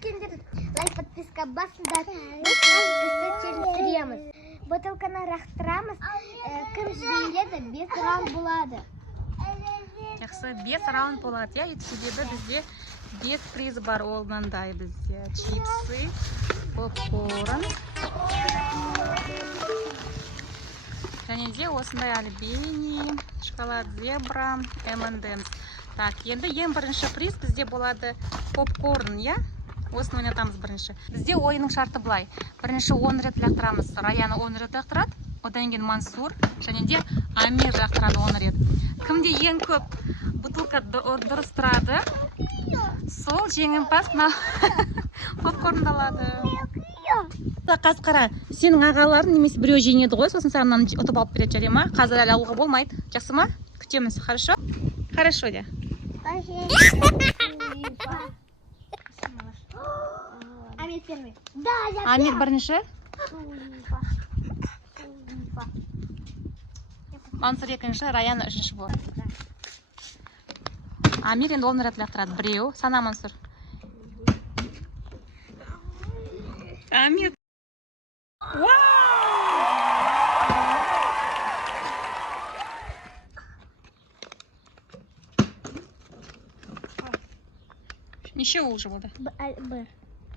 келіңдер, лайк, подписка басыңдар. Біз қазір челлендж бутылканы рақтырамыз. Кім жеңеді 5 раунд болады. Жақсы, 5 раунд болады, я? Себебі бізде 5 приз бар, ол мынандай бізде. Чипсы, попкорн. Және де осындай альбени, шоколад зебра, M&M's. Так, енді ең бірінші приз бізде болады попкорн, я? Осыны ойнатамыз бірінші. Бізде ойынның шарты былай. Бірінші 10 рет лақтырамыз. Раяна 10 рет лақтырады, одан кейін Мансур, және де Амир лақтырады 10 рет. Кімде ең көп бутылка дұрыс тұрады, сол жеңімпаз попкорн алады. Қазір қара, сенің ағаларың немесе біреу жеңеді ғой, сосын сағынан ұтып алып береді, жарай ма? Қазір әлі алуға болмайды. Жақсы ма? Күтеміз, хорошо? Хорошо де. Амир первый. Амир бірінші. Мансур екінші, Раяна үшінші болады. Амир енді 10 рет лақтырады. Біреу. Сана, Мансур. Амир. Неше ол болды? Б.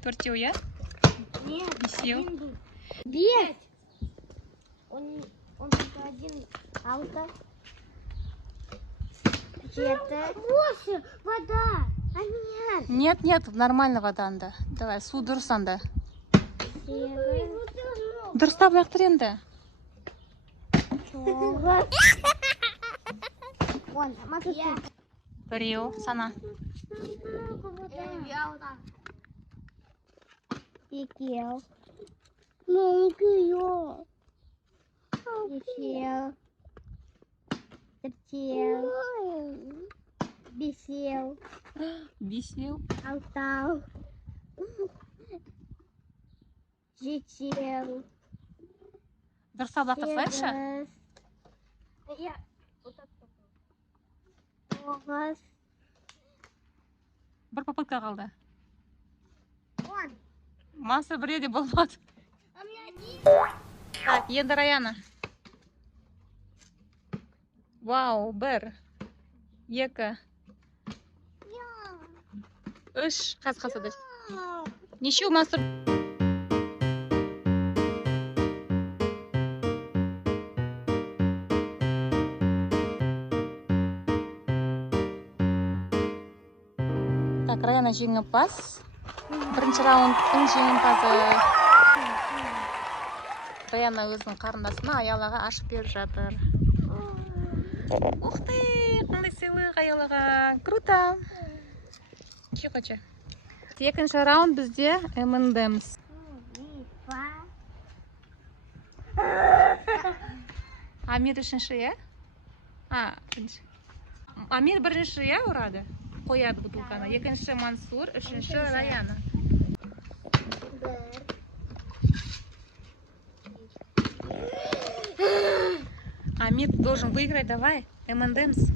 Төртеу, я? Нет, Бесеу. 5. Он только 1, 6, 7, 8. Вода. Амир. Нет, нормально вода. Давай, су дұрыс анда. Дұрыстап лақтыр енді. Біреу, Сана. Екеу. Төртеу. Бесеу. Бесеу. Алтау. Жетеу. Дұрыстап лақтырсайшы. Тоғыз. Бір попытка қалды. 10. Мансур біреу де болмады. Так, енді Раяна. Вау, 1, 2, 3. Қазір. Неше Мансур? Так, Раяна жеңімпаз. Бірінші раундтың жеңімпазы. Раяна өзінің қарындасына аялаға ашып беріп жатыр. Ух ты, қандай сыйлық аялаға. Круто. Че. Екінші раунд бізде M&M's. Амир үшінші, е? Амир бірінші, е, ұрады? Қояды бутылканы. Екінші Мансур, үшінші Раяна. Амир должен выиграть, давай. M&M's.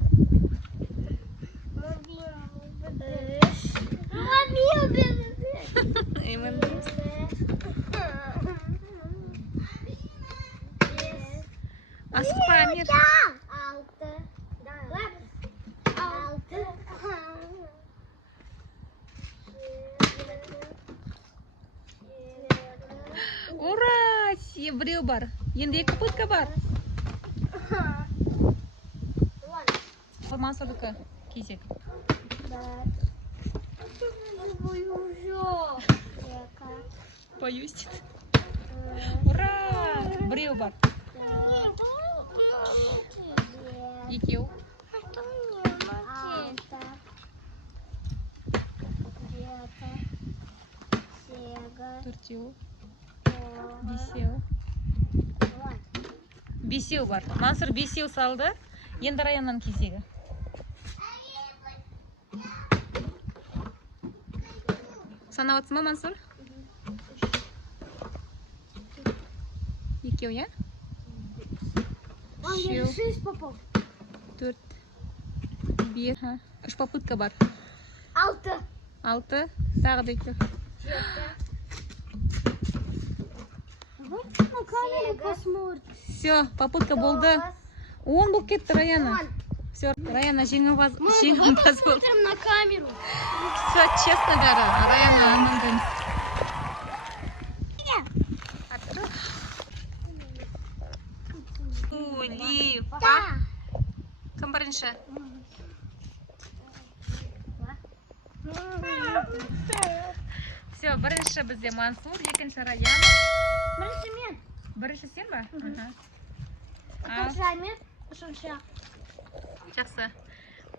M&M's. Асықпа, Амир. 6. Ура! Біреу бар. Енді екі попытка бар. Мансурдікі кезек. Боюсь. Ура! Біреу бар. Екеу. Төртеу. Бесеу бар. Мансур бесеу салды. Енді Раянның кезегі. Санап отырсың ба, Мансур? Екеу, я? Үшеу. 6 попал. 4, 5, 3 попытка бар. 6. 6, тағы да 2. Вот на камеру посмотри. Все, попытка болды. Он был кетті Раяна. Все, Раяна жеңімпаз болды. Смотрим на камеру. Все, честно говоря, Раяна амандаймыз. Сулифа. Кім бірінші? Все, бірінші бізде Мансур, екінші Раяна. Бірінші мен. Бірінші сен ба? Екінші Амир, үшінші. Жақсы.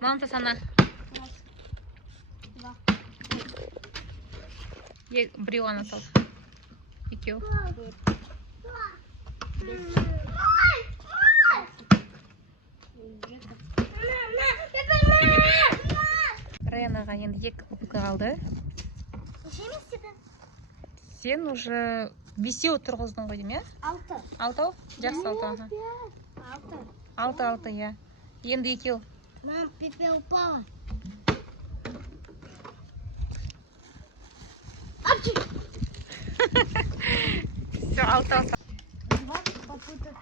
Мамта сана. Два. Біреу ана сал. Екеу. Раянаға енді екі попытка қалды. Сен уже бесеу тұрғыздың ғой деймін, иә? Алтау? Жақсы алтау. Алты, иә. Енді екеу. Мам, Пепе упала. Все, алтау. Два попыток.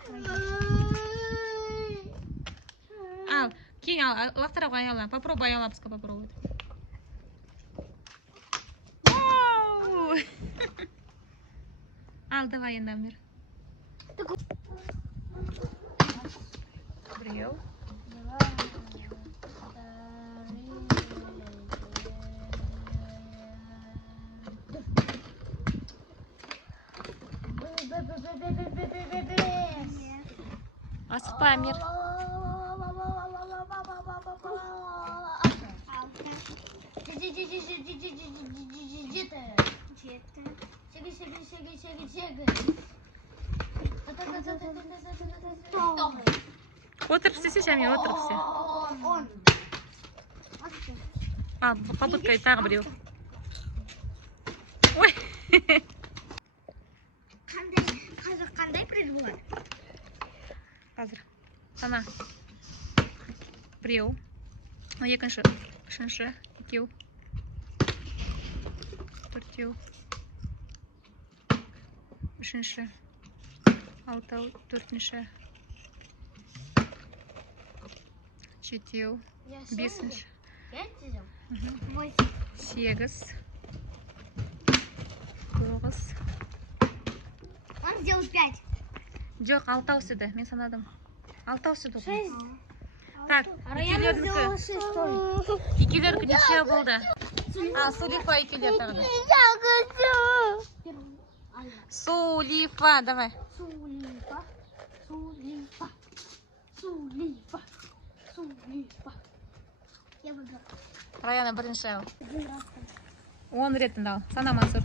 Ал, кейін ал, лақтыра аяла. Попробуй аяла, пускай попробует. Ал, давай енді Амир. Біреу. Асықпа, Амир. Отырып істесе, Шәме, отырып істе. Ал, попытка тағы біреу. Ой! Қазір қандай приз болады? Қазір. Сана. Біреу. Екінші. Үшінші. Екеу. Төртеу. Үшінші. Алтау. Төртінші. Жетеу. Бесінші. Сегіз. Тоғыз. Он сделал 5. Жоқ, алтау седі. Мен санадым. Алтау седі. 6. Так, Раяна сделала 6 тоже. екеулерді неше болды? А, Сулифа екеулер тағы. Сулифа, давай. Сулифа. Я выбрала. Раяна бірінші ал. 10 ретінде ал. Сана, Мансур.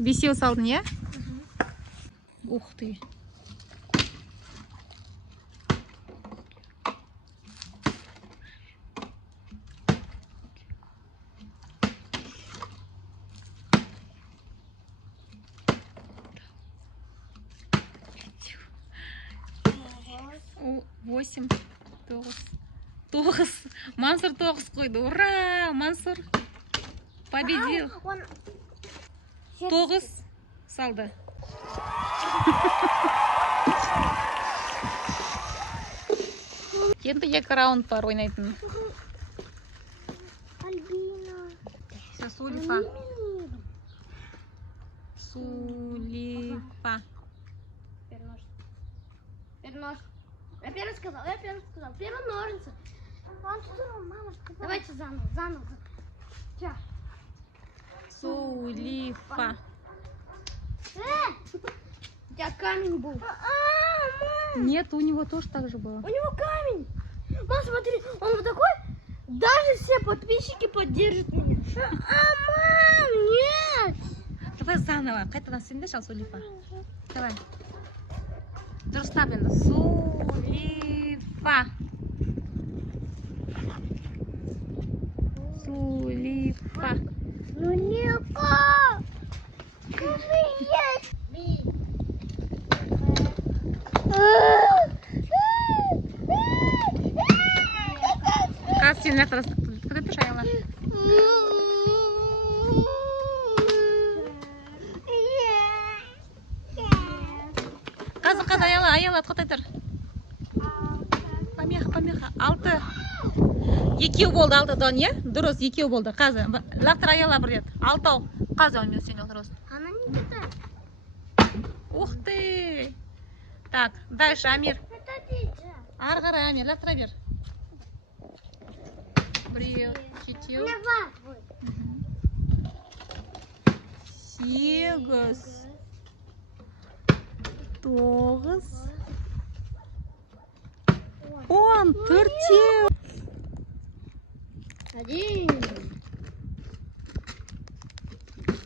Бесеу салдың, е? Ух ты. Восемь. Тоғыз. Мансур 9 қойды. Ура! Мансур победил. 9 салды. Енді 2 раунд бар ойнайтын. Альбина. Все, Сулифа. Сулифа. Перенос. Я первый сказал. Первый ножницы. Мама сказала. Давайте заново. Сейчас. Сулифа. У тебя камень был. Нет, у него тоже так же было. У него камень. Мам, смотри, он вот такой. Даже все подписчики поддержат меня. Мам, нет. Давай заново. Қайтадан сен де шал, Сулифа. Давай. Дұрыстап енді. Сулифа. Слифа. Ну легко. Каз сен лақтырас. Куди ти шайла? Каз аяла отқотай тұр. Помеха. 6. Екеу болды 6-дан, е? Дұрыс, екеу болды. Қазы, лақтыр аяла бір рет. 6. Қазы он мен сен лақтырасың. Она не туда. Ух ты! Так, дальше, Амир. Это диджа. Ары қарай, Амир, лақтыра бер. Біреу, жетеу. Давай. 8, 9, 10, 4. 1. 2. 3.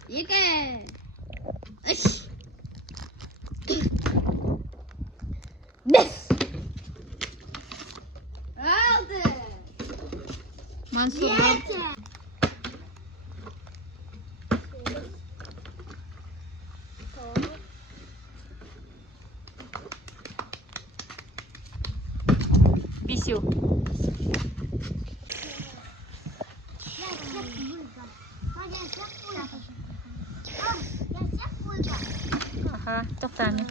5. 6. Мансур, 7. бесеу. Ага, тоқта, Амир.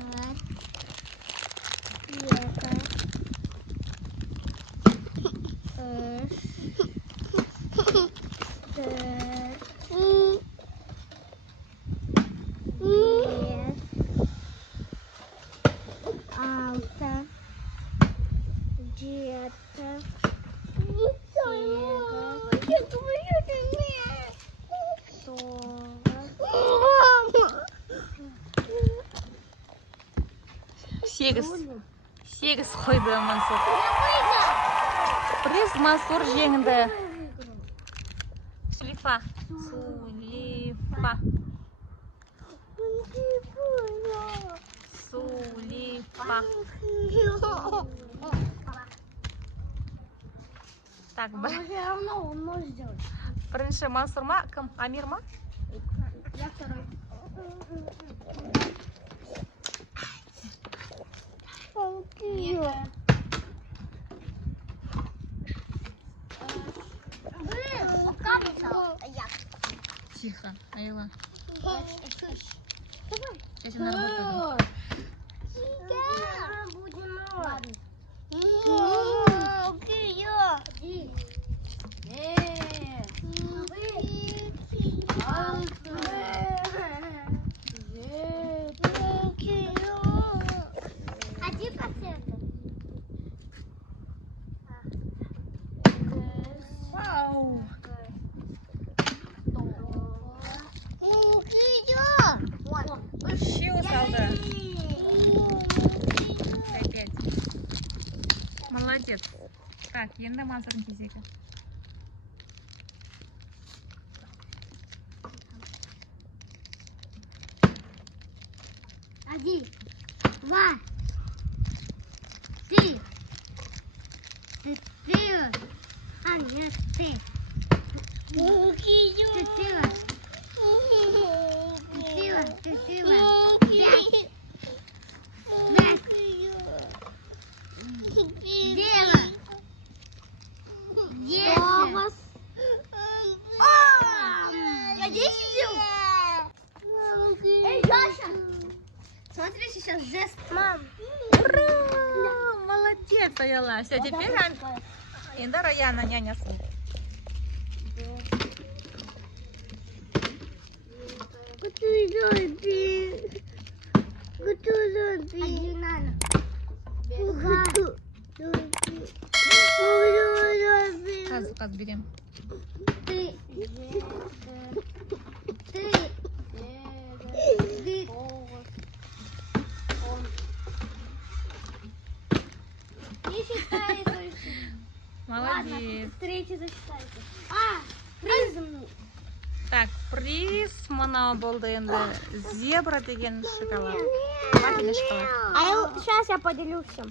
Сегіз қойды Мансур. Приз Мансур жеңді. Слифа. Сулифа. Так, Все равно он может сделать. бірінші Мансур ма? Кім? Амир ма? Я второй. Тихо, Айла. Давай. Сейчас на работу. Вау! Еще салда. Опять. Молодец. Так, енді Мансурдың кезегі. Один, 2, 3, 4. А, нет, 3. 4. 5. 9. 10. Я 10 сделал? Эй, Даша! Смотри, сейчас жест. Мам. Ура! Молодец, Айла. Все, теперь енді Раяна нянясы. Қаз берем. Молодец. Третий засчитайте. Приз. Так, приз мынау болды енді. Зебра деген шоколад. Вафельный шоколад. Сейчас я поделюсь всем.